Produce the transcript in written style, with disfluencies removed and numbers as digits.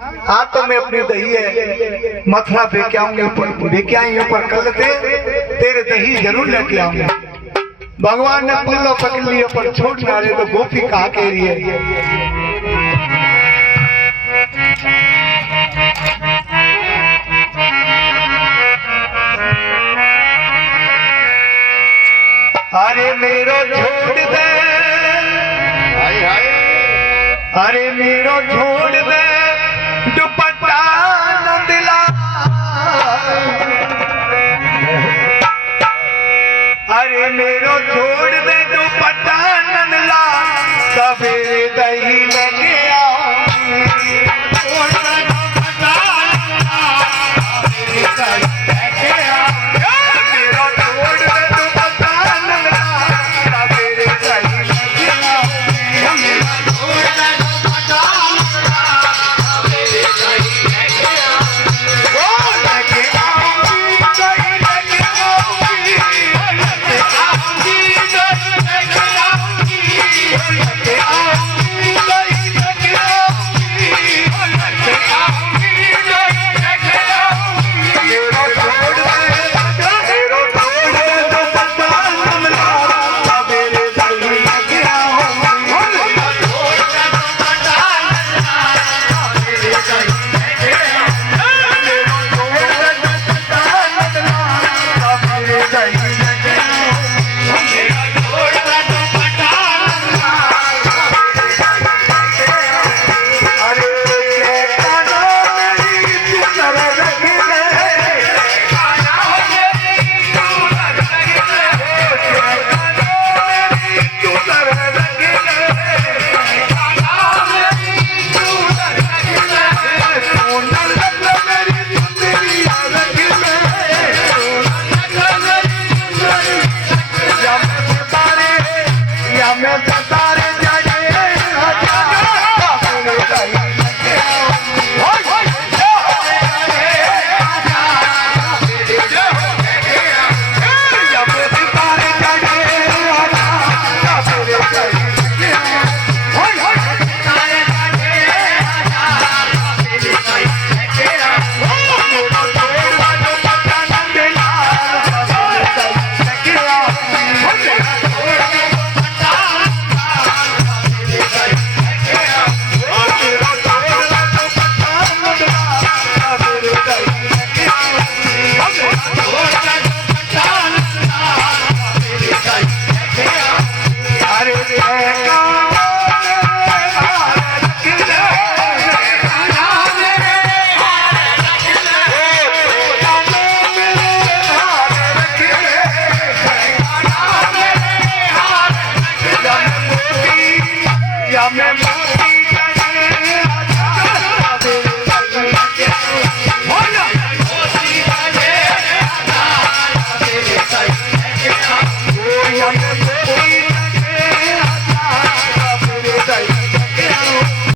आज तो मैं अपनी दही है मथुरा बेके आऊंगी ऊपर कल तेरे दही जरूर लेके आऊंगा। भगवान ने पल्लो पकड़ लिया पर छोड़ ना रहे तो गोपी कहा कह रही है। अरे मेरो छोड़ दे, अरे मेरो छोड़ दे